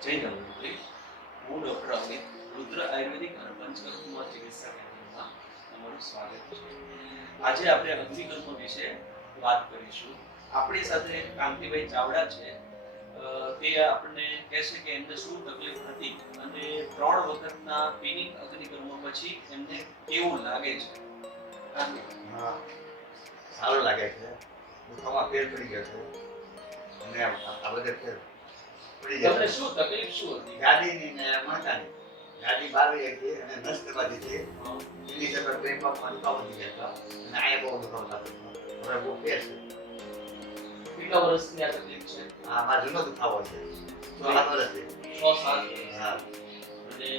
જય ધન્વંતરી. હું ડોક્ટર અમિત, રુદ્ર આયુર્વેદિક અને પંચકર્મ ચિકિત્સા કેન્દ્રમાં તમારું સ્વાગત છે. આજે આપણે અગ્નિકર્મ વિશે વાત કરીશું. આપણી સાથે કાંતિભાઈ ચાવડા છે. તે આપણને કહેશે કે એમને શું તકલીફ હતી અને 3 વખતના પિનિંગ અગ્નિકર્મ પછી એમને કેવું લાગે છે. હા, સારું લાગે છે. દુખાવામાં ફેર પડી ગયો છે અને આ બધે ફેર પડી ગયો. તમને શું તકલીફ શું હતી? ગાડીની ને મણકાની. ગાડી બહાર વહી ગઈ અને નસ દબા દીધી. એની સાથે બે પગમાં દુખાવો થઈ ગયો હતો અને અહીંયા બહુ દુખાવો થતો હતો. હવે બહુ ફેર છે. કેટલા વર્ષની આ તકલીફ છે? આ મારો જૂનો દુખાવો છે. 6-7 વર્ષથી. 6-7 વર્ષ. હા. અને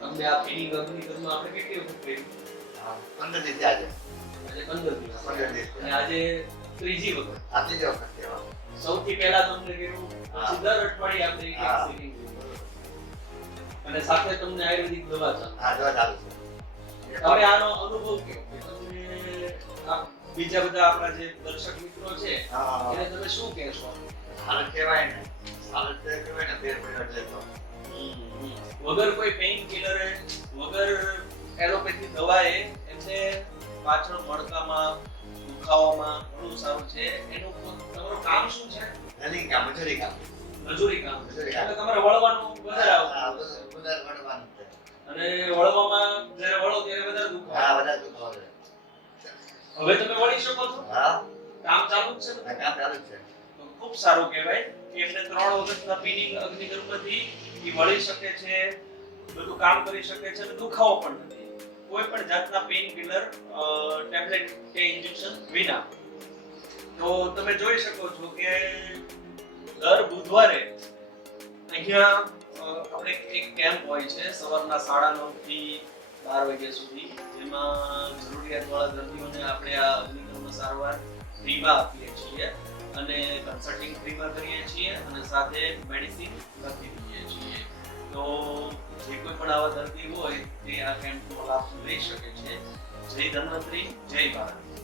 તમને આ પિનિંગ અગ્નિકર્મ આપણે કેટલી વખત કર્યું? 15 દિવસે આજે. આજે 15 દિવસ. 15 દિવસ. અને આજે ત્રીજી વખત. આ ત્રીજી વખત કહેવા. સૌથી પહેલા તમને કર્યું, પછી દર અઠવાડિયે આપણે એક હા. સિટિંગ અને સાથે તમને આયુર્વેદિક દવા ચાલુ. આ દવા ચાલુ છે. હવે આનો અનુભવ કેવો કે તમને આ બીજા બધા આપણા જે દર્શક મિત્રો છે હા. એને તમે શું કહેશો? હાલત કહેવાય ને. હાલત કહેવાય ને ફેર પડ્યો એટલે તો. વગર કોઈ પેઇન કિલરે, વગર એલોપેથી દવાએ એમને પાછળ મણકામાં દુખાવામાં ઘણું સારું છે. એનું તમારું કામ શું છે? રનિંગ કામ, મજૂરી કામ. મજૂરી કામ. મજૂરી કામ. એટલે તમારે વળવાનું વધારે આવે હા, વધારે વળવાનું છે. અને વળવામાં જ્યારે વળો ત્યારે વધારે દુખાય. હા, વધારે દુખાવો છે. હવે તમે વળી શકો છો? હા, કામ ચાલુ જ છે ને? આ કામ ચાલુ જ છે. તો ખૂબ સારું કહેવાય કે એમને 3 વખતના પિનિંગ અગ્નિકર્મથી એ વળી શકે છે, બધું કામ કરી શકે છે અને દુખાવો પણ નથી. કોઈ પણ જાતના પેઇન કિલર ટેબ્લેટ કે ઇન્જેક્શન વિના. તો તમે જોઈ શકો છો કે દર બુધવારે અહીંયા આપણે એક કેમ્પ હોય છે સવારના 9:30 થી 12 વાગ્યા સુધી, જેમાં જરૂરિયાતવાળા દર્દીઓને આપણે આ અગ્નિકર્મ સારવાર ફ્રીમાં આપીએ છીએ અને કન્સલ્ટિંગ ફ્રીમાં કરીએ છીએ અને સાથે મેડિસિન લખી દઈએ છીએ. તો જે કોઈ પણ આવા દર્દી હોય તે આ કેમ્પનો લાભ લઈ શકે છે. જય ધન્વંતરી, જય ભારત.